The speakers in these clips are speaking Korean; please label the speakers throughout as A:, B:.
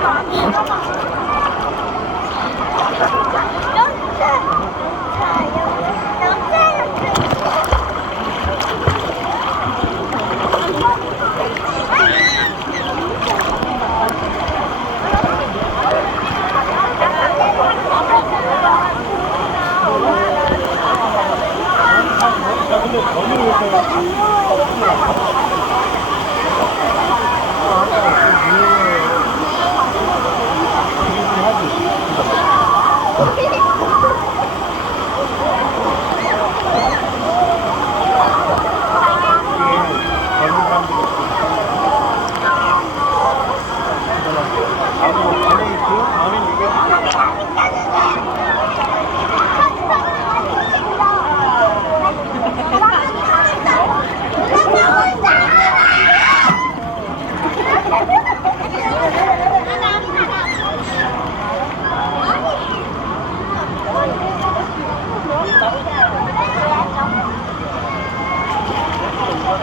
A: 妈，你妈妈。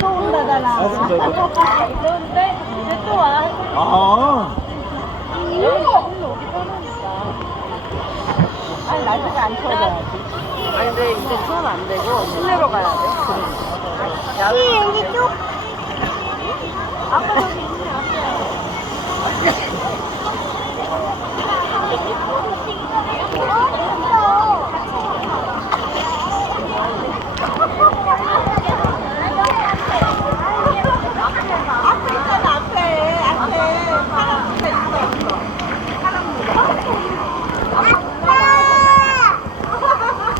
A: 또 온다잖아.
B: 아, 진짜 이거?
A: 그런데 이제 또 와.
B: 아,
A: 일로 오기 편하니까. 아니, 나중에 안 근데 이제 수원 안 되고 실내로 가야 돼. 야외 여기 쭉. 아까 저기 있네, 앞에. 앞에 있잖아, 앞에. 앞에. 파란 데 있어.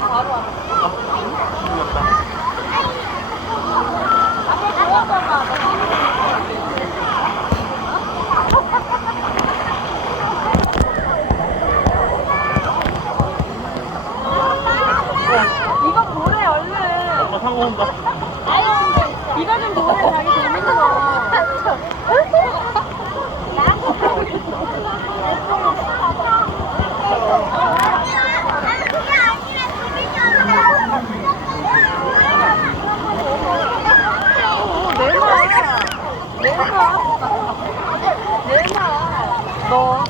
A: 바로 왔어. 앞에 들어가봐. 이거 보래 얼른.
B: 상어 온다.
A: 이거 좀 보래 자기 재밌는. 내놔. 내놔. 너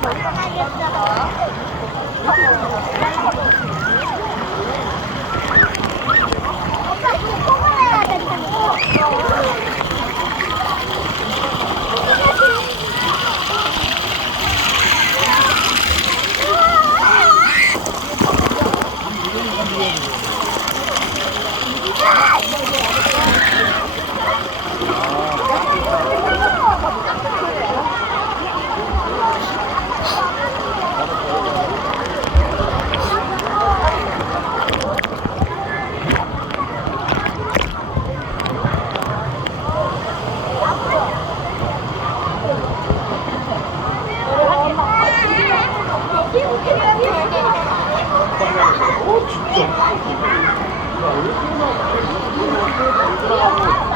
B: 들어가고.